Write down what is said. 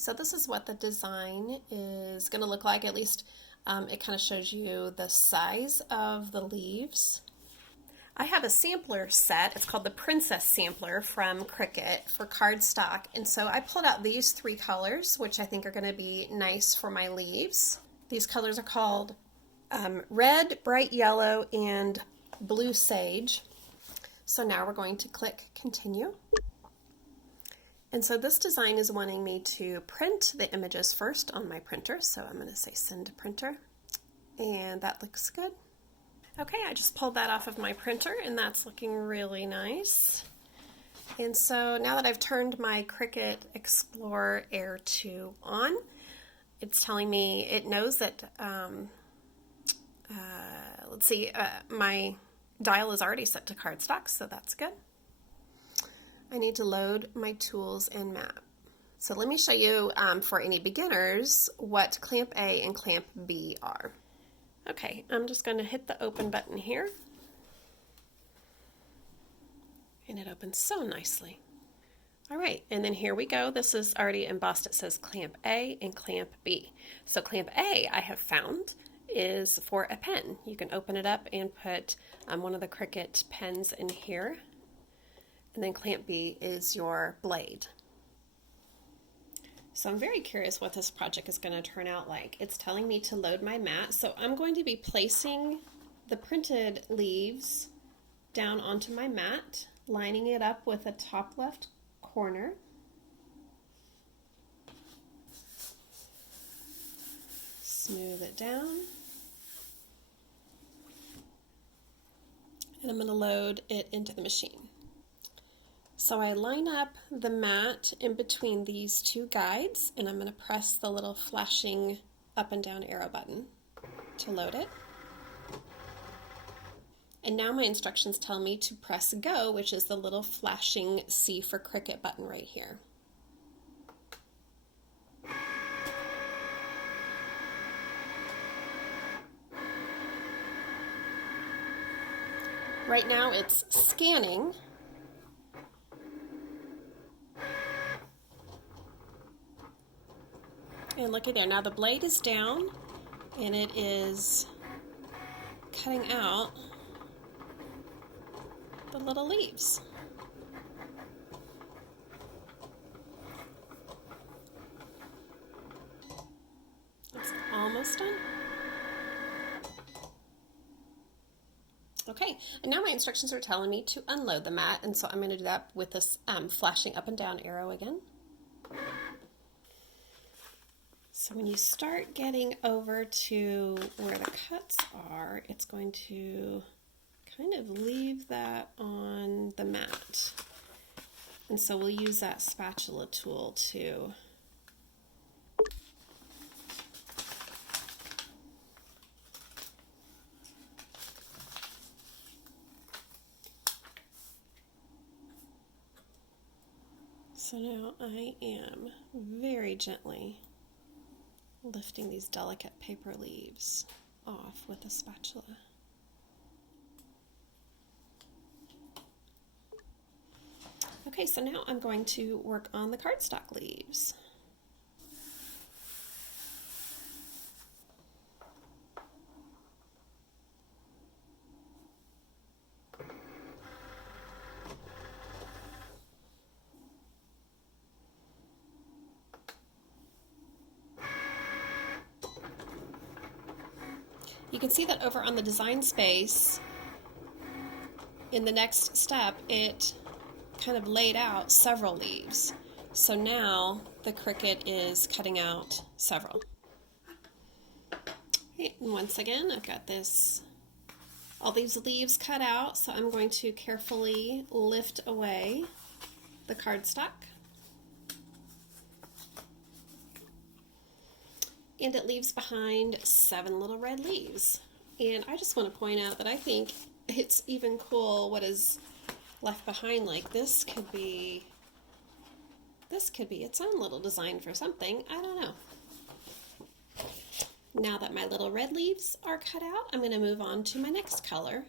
So this is what the design is going to look like. At least it kind of shows you the size of the leaves. I have a sampler set. It's called the Princess Sampler from Cricut for cardstock. And so I pulled out these 3 colors, which I think are going to be nice for my leaves. These colors are called red, bright yellow, and blue sage. So now we're going to click continue. And so this design is wanting me to print the images first on my printer. So I'm going to say send to printer, and that looks good. Okay, I just pulled that off of my printer and that's looking really nice. And so now that I've turned my Cricut Explore Air 2 on, it's telling me it knows that, my dial is already set to cardstock, so that's good. I need to load my tools and map. So let me show you, for any beginners, what Clamp A and Clamp B are. Okay, I'm just going to hit the open button here. And it opens so nicely. All right, and then here we go. This is already embossed. It says Clamp A and Clamp B. So Clamp A, I have found, is for a pen. You can open it up and put one of the Cricut pens in here. And then Clamp B is your blade. So I'm very curious what this project is going to turn out like. It's telling me to load my mat, so I'm going to be placing the printed leaves down onto my mat, lining it up with the top left corner. Smooth it down. And I'm going to load it into the machine. So I line up the mat in between these 2 guides, and I'm going to press the little flashing up and down arrow button to load it. And now my instructions tell me to press go, which is the little flashing C for Cricut button right here. Right now it's scanning. And looky there, now the blade is down and it is cutting out the little leaves. It's almost done. Okay, and now my instructions are telling me to unload the mat, and so I'm going to do that with this flashing up and down arrow again. So when you start getting over to where the cuts are, it's going to kind of leave that on the mat. And so we'll use that spatula tool to So now I am very gently lifting these delicate paper leaves off with a spatula. Okay, so now I'm going to work on the cardstock leaves. You can see that over on the design space, in the next step, it kind of laid out several leaves. So now the Cricut is cutting out several. Okay, and once again, I've got all these leaves cut out, so I'm going to carefully lift away the cardstock. And it leaves behind 7 little red leaves. And I just want to point out that I think it's even cool what is left behind. Like this could be its own little design for something. I don't know. Now that my little red leaves are cut out, I'm going to move on to my next color,